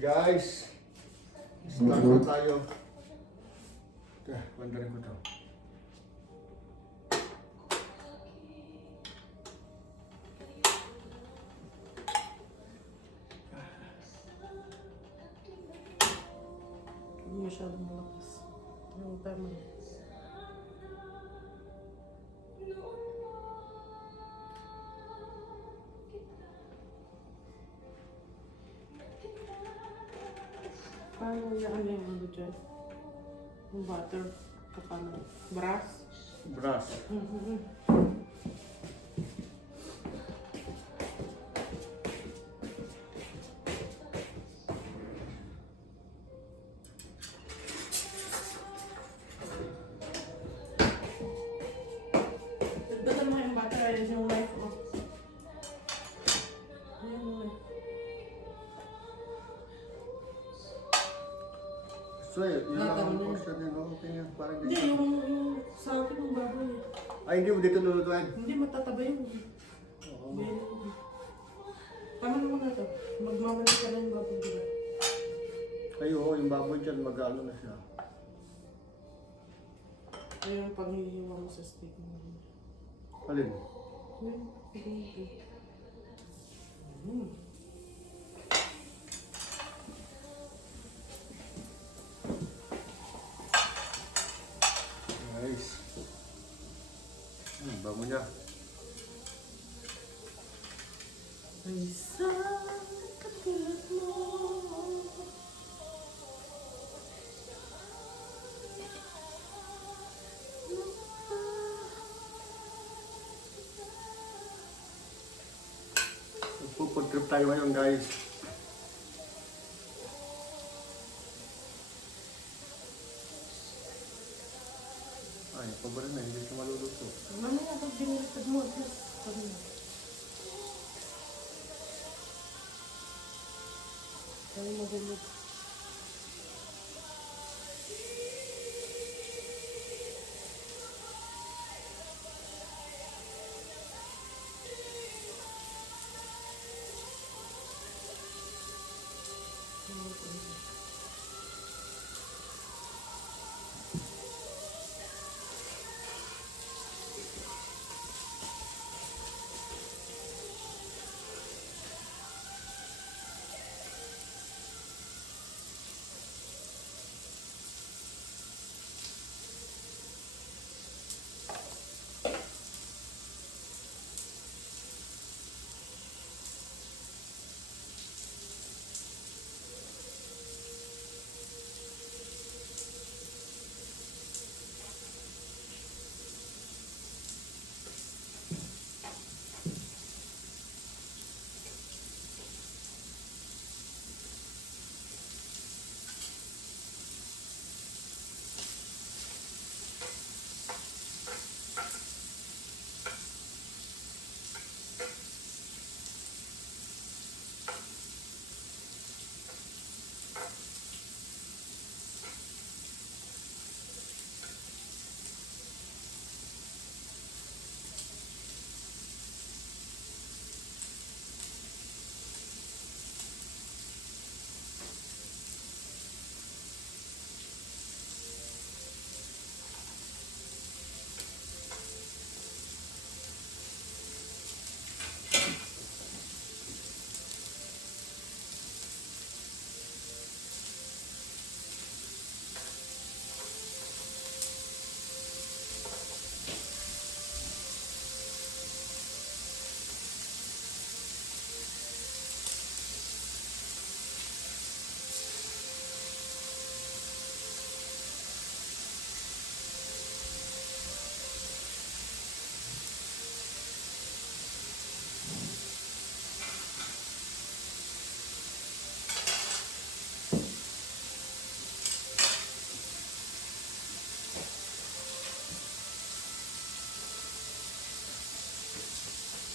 Guys, start na tayo. Pandarin ko to. Hindi masyadong malakas. Yung tama. Paano yung ano dyan? Yung butter. Kapano? Brass? Brass. Dagdagan mo yung butter. Ayan yung knife mo. Ayan yung knife. So, yun lang ang Tama na. portion yun. Okay yan. Parang Hindi, dito. yung sa akin yung baboy. Ay, hindi mo dito lulutuin. Hindi matataba yun. Oo. Tama naman na to. Magmamalik ka na yung baboy. Diba? Ay, oo, yung baboy dyan, mag-ano na siya. Ayun yung panghihiwa mo sa steak mo. Alin? Nice. Bango niya. Ay, sa katulad mo. Food trip tayo ngayon, guys. Ay, pabara na, hindi siya maluluto. Mamaya pag binilitad mo, at least, sabi mo. Sabi mo ganyan.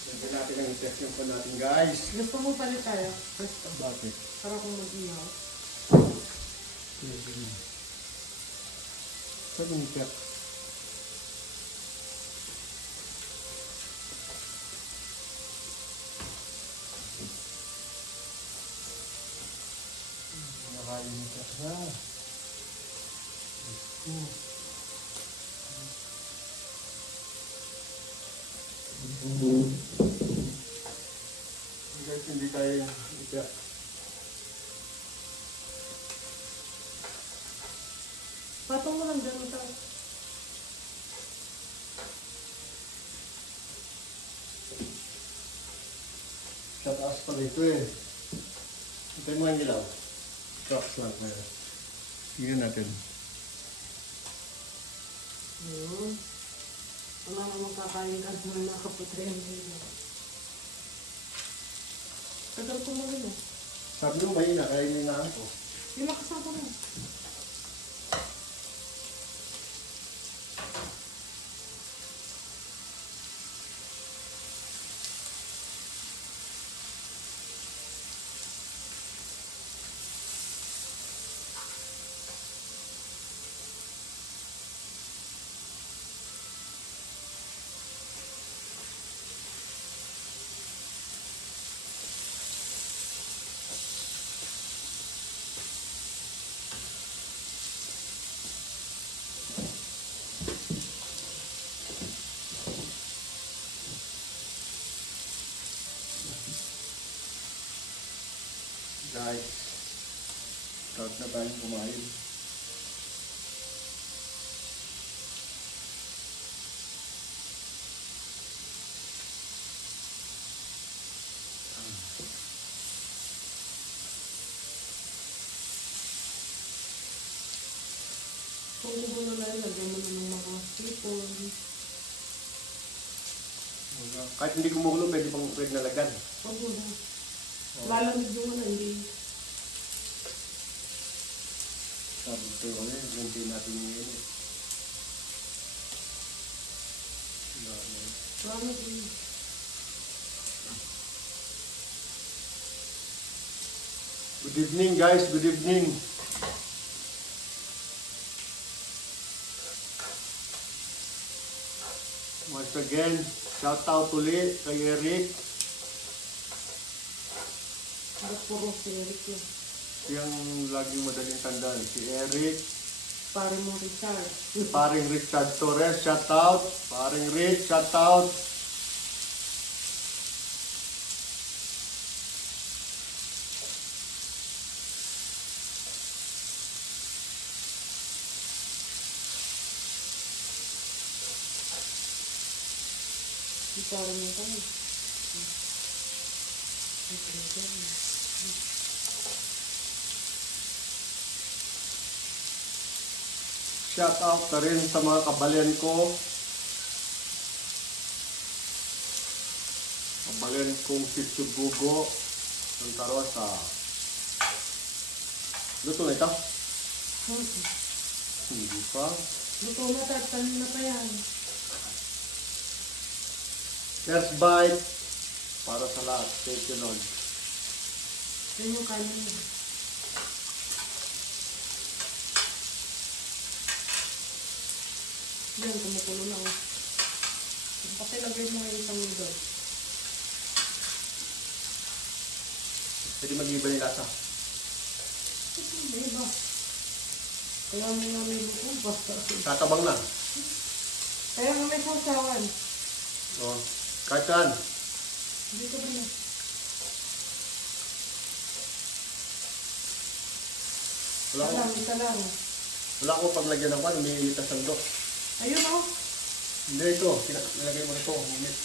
Lagyan natin ang test yung pan natin, guys. Gusto mo palit tayo? First of all. Bakit? Para kung mag-ihaw. Saan yung test? Ah. Guys, hindi tayo ika. Patong mo lang dyan ito. Sa taas pala ito eh. Ito mo ang ilaw. Trucks lang kaya. Tingnan natin. Ayun. Wala namang kakain ka ng nakapatay ang hilo. Tagal ko mo rin eh. Sabi mo mahina, kaya may na ako. Yung lakasan ko na. Guys, start na tayong kumain. Kung gusto mo na lagyan mo na ng mga sipon. Kahit hindi kumukulo, pwede nalagan. Pag mo na. Lalamig yung ano, hindi. Sabi ko tayo ulit, hindi natin yung init. Lalamig yun. Good evening guys, good evening. Once again, shout out ulit kay Eric. Ba't puro si Eric yun? Yung laging madaling tandaan, si Eric. Pare mo Richard. Paring Richard Torres, shout out. Paring Rich, shout out. Si pare mo tayo. Shout out na rin sa mga kabalyan ko. Kabalyan kong si Subugo. Ang tarwa sa... Luto na ito? Hindi pa. Luto na tatan na pa yan. First bite. Para sa lahat. Thank you Lord. Yan yung kanin niya. Yan, kumukulo na oh. Pakilagay mo yung isang noodle. Pwede mag-iba yung lasa. Hindi ba? Kaya mo nga may lukong basta. Tatabang na. Kaya nga may sausawan. O, kahit saan. Dito ba na? Isa lang. Wala akong paglagyan ng pan, may ilitas ng dok. Ayun oh. Hindi ito, nilagay mo nito, minit.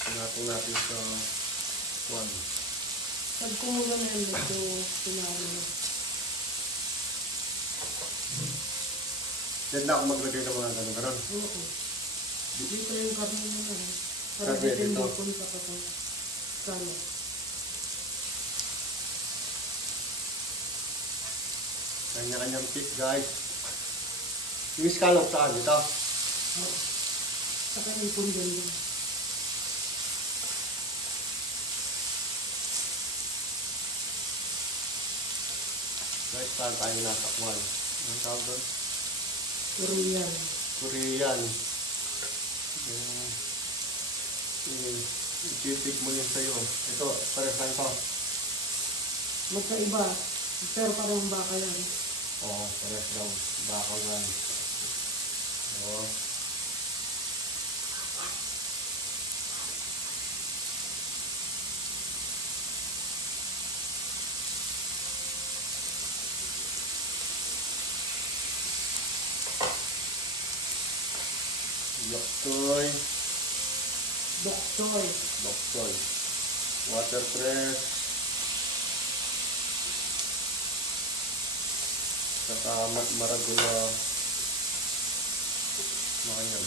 Pinatong natin sa pan. Pag kumulo na yan, medyo pinalo na. Then na ako maglagay ng mga ganun-ganun. Oo. Dito yung karne mo na. Para Karne dito yung dito. bacon sa kapag salad. Kanya-kanyang tip guys. Yung scallop saan? Ito? Oo. Saka yung pundan din. Guys, saan tayo nasakwan? Anong tawag doon? Korean. Korean. Ititig mo yun sa'yo. Ito, pares lang ito. Magkaiba. Pero parang baka yan. Oo, pares daw. Baka gan. Oo. Doktoy. Doktoy. Doktoy. Waterpress. Saka maragula. Mga yan.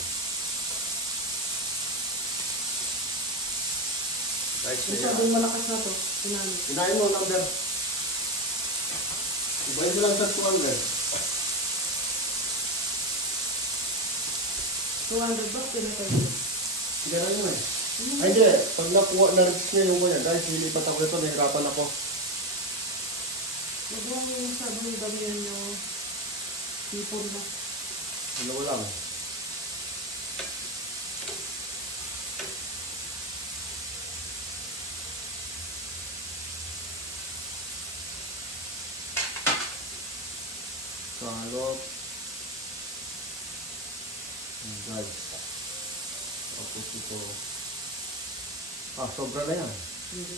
Guys, Masyadong malakas na to. Sinanay. kinain mo number. Ibahin mo lang sa 200. 200 bucks, pinatay ko. Kinain mo eh. Ay hindi, pag nakuha, na-reach niya yung ganyan. Guys, lilipat ako ito, nahirapan ako. Huwag mong masyadong damihan yung sipon mo. Dalawa lang. Salot. Guys. Tapos ito. Sobra na yan. Hindi.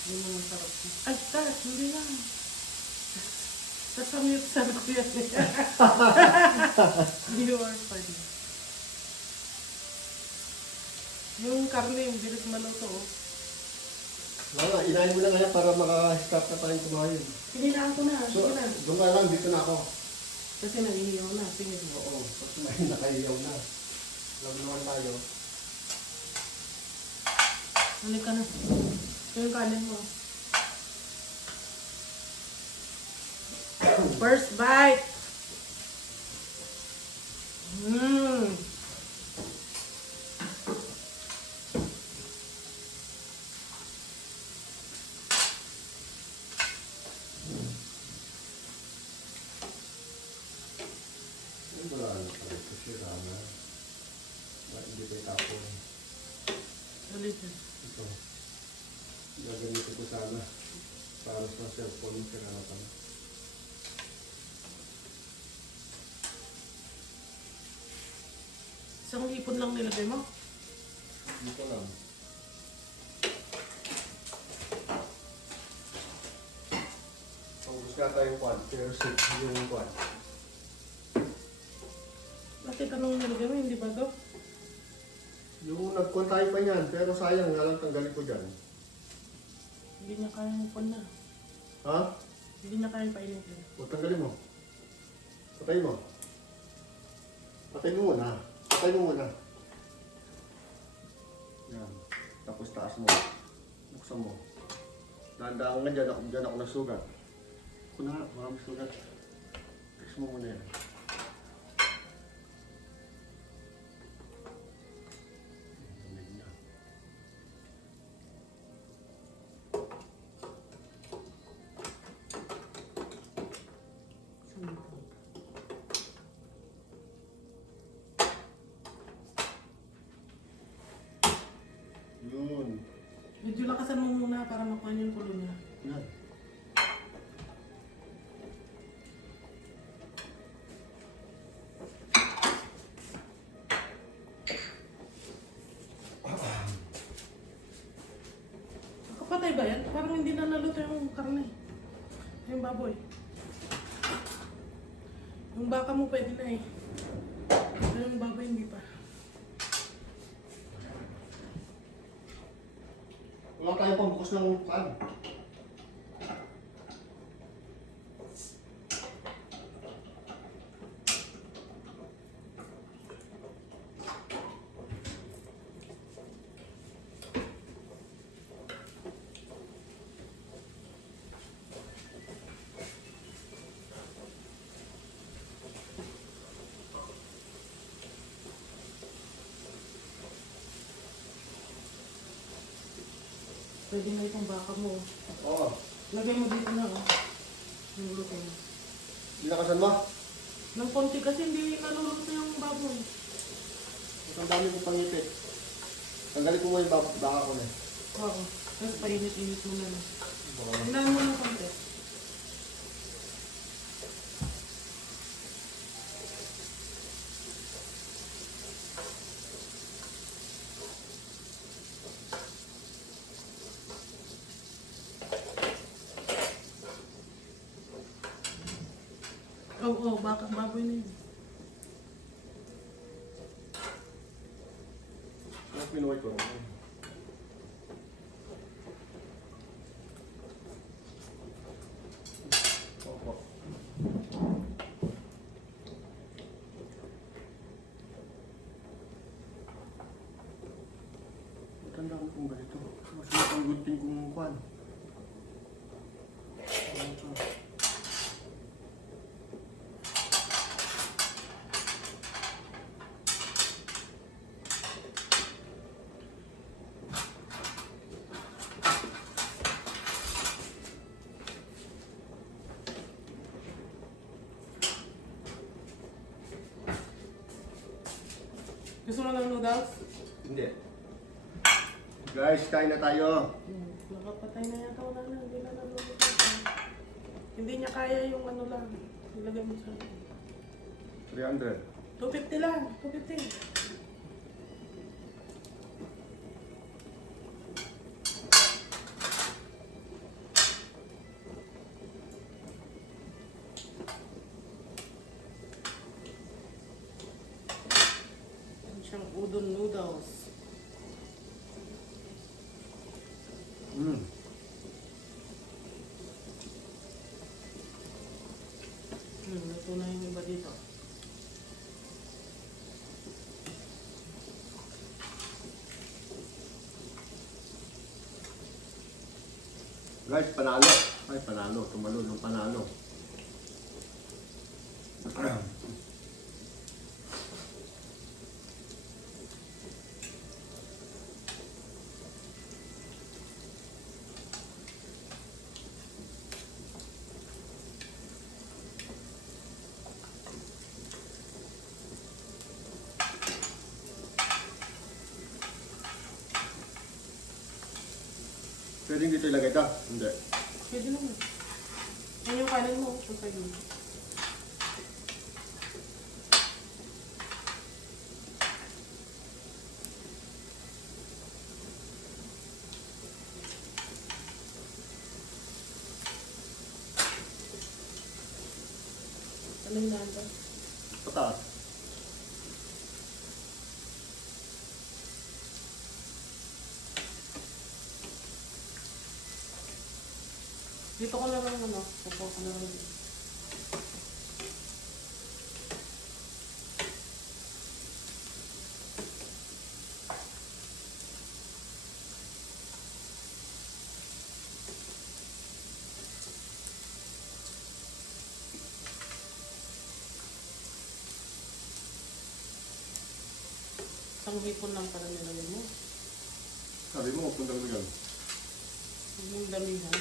Hindi naman sarap. Ay, Kat, hindi na. Sasamyot sa ko yan. You are funny. Yung karne, yung bilis maluto. Oh. Wala, inahin mo na ngayon para maka-start na tayong kumain. Pininaan ko na. So, Sige na. doon ka lang, dito na ako. Kasi nahihiyaw na. Sige. Oo, pag kumain na kahiyaw na. Alam naman tayo. Halik ka na. Yung kanin mo. First bite. Mmm. Wala na pala ito siya na. Ba't hindi ko itapon? Ulit. Ito. Gagamitin ko sana. Para sa cellphone yung kinarapan. Isang ipon lang nilagay mo. Dito lang. Pag-gusto na tayong quad. Pero sit yung quad. Bakit anong nilagay mo? Hindi ba ito? Yung nagkuhan tayo pa niyan. Pero sayang nga lang tanggalin ko dyan. Hindi niya kayang upon na. Ha? Hindi niya kayang painitin. O tanggalin mo. Patay mo. Patay mo muna. Patay mo muna. Yan. Tapos taas mo. Buksan mo. Dahan-dahan nga dyan ako nasugat. Ako na nga, maraming sugat. Fix mo muna yan. Lamig na. Saan ito? Yun. Medyo lakasan mo muna para makuha niyo yung kulo niya. Yan. Kapatay ba yan? Parang hindi na naluto yung karne. Yung baboy. Yung baka mo pwede na eh. Pero yung baboy hindi pa. Wala tayong pambukas ng pan. Pwede na itong baka mo. Oo. Lagay mo dito na oh. Yung luto mo. Binakasan mo? Ng konti kasi hindi naluluto yung baboy. Ang dami ko pangipit. Tanggalin ko mo yung baka ko na. Oo. Tapos painit-init mo na lang. Baka Tingnan mo ng konti. Batang baboy na yun. Ang pinuwi ko. Opo. Matanda ko kung ganito. Mas ang gunting kong kwan. Ano to? Gusto mo ng noodles? Hindi. Guys, kain na tayo. Nakapatay na yata. Wala na. Hindi na nalulog. Hindi niya kaya yung ano lang. Ilagay mo sa... 300. 250 lang. 250. Siyang udon noodles. Luto na yung iba dito. Guys, panalo. Ay, panalo. Tumalo ng panalo. Pwedeng dito ilagay ito? Hindi. Pwede naman. Yan yung kanin mo. Pagkay mo. Ano yung nanda? Pataas. Dito ko na lang ano. Pupo ko na lang. Isang hipon lang para nilagay mo. Sabi mo, huwag kong dagdagan. Huwag mong damihan.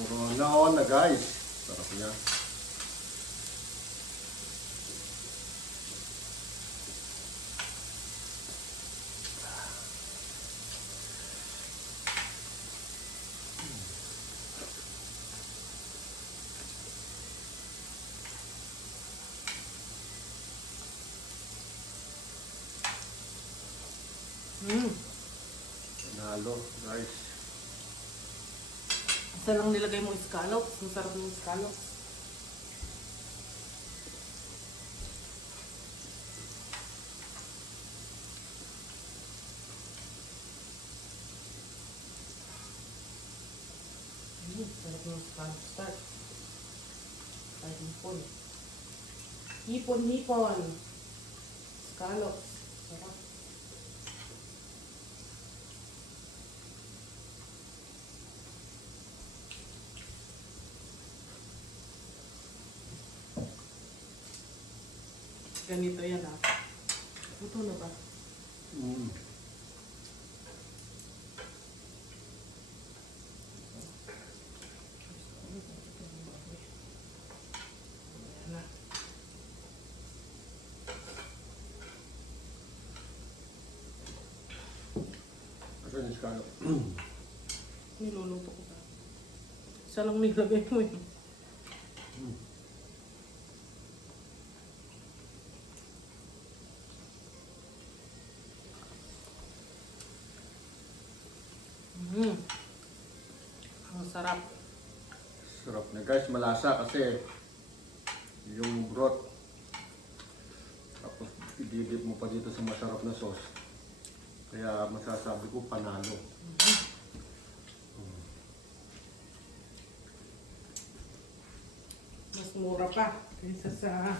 Puro naon na guys. Sarap niya. Panalo guys. Isa lang nilagay mo scallops. Masarap ng scallops. Sarap ng scallops. Start. Start hipon. Hipon. Scallops. Sarap. Ganito yan ah. Luto na ba? Ayan na. Ito yung scallop. Niluluto ko pa. Isa lang nilagay mo eh. Mm. Ang sarap. Sarap na guys, malasa kasi yung broth. Tapos ididip mo pa dito sa masarap na sauce. Kaya masasabi ko panalo. Mas mura pa kaysa sa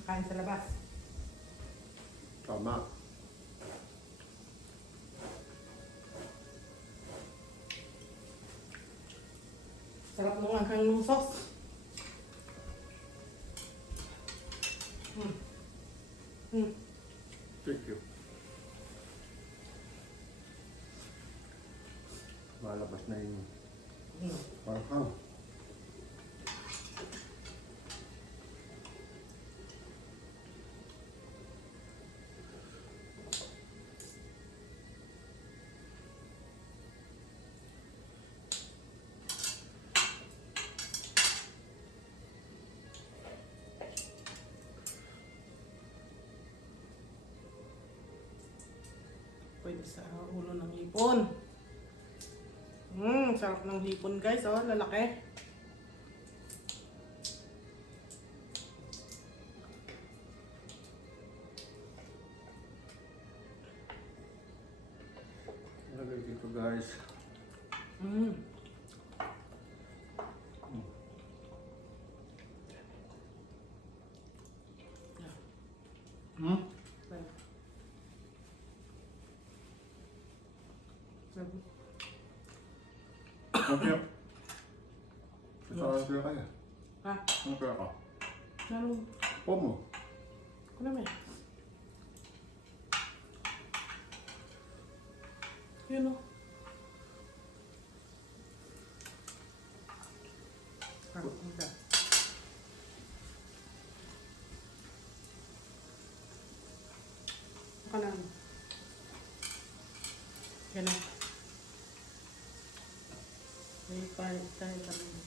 kakain sa labas. Tama. Sarap ng anghang ng sauce. Thank you. Malabas na yung parang Pwede sa ulo ng hipon. Sarap ng hipon guys, oh, lalaki. lagay dito guys. Hmm? Okay. Saan kaya kaya? Ha? Ano kaya ka? Lalo. Po mo. Ano naman? Yun o. Kanan. Yan o. May palit tayo kami.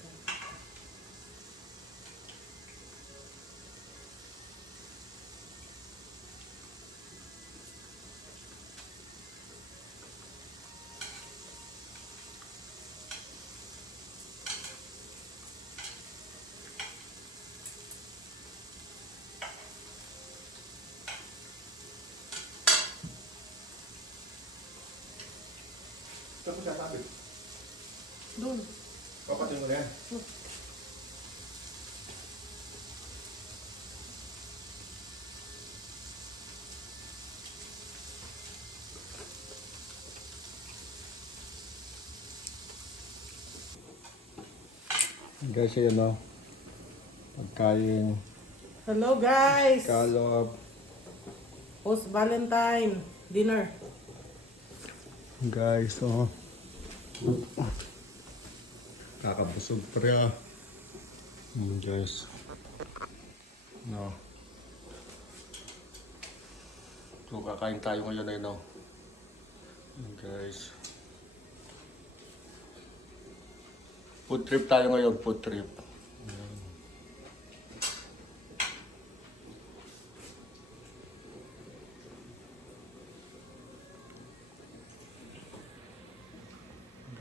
Saan mo siya sabi? Doon. Kapatid mo na yan. Guys, ayan o. Pagkain. Hello guys! Scallop. Post Valentine dinner. Guys, oh. Kakabusog pa rin ah. Guys. No. So, kakain tayo ngayon ay no. Guys. Food trip tayo ngayon, food trip. Ayan.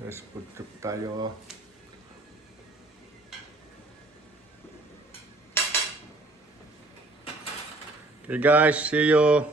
Guys, food trip tayo. Okay guys, see you.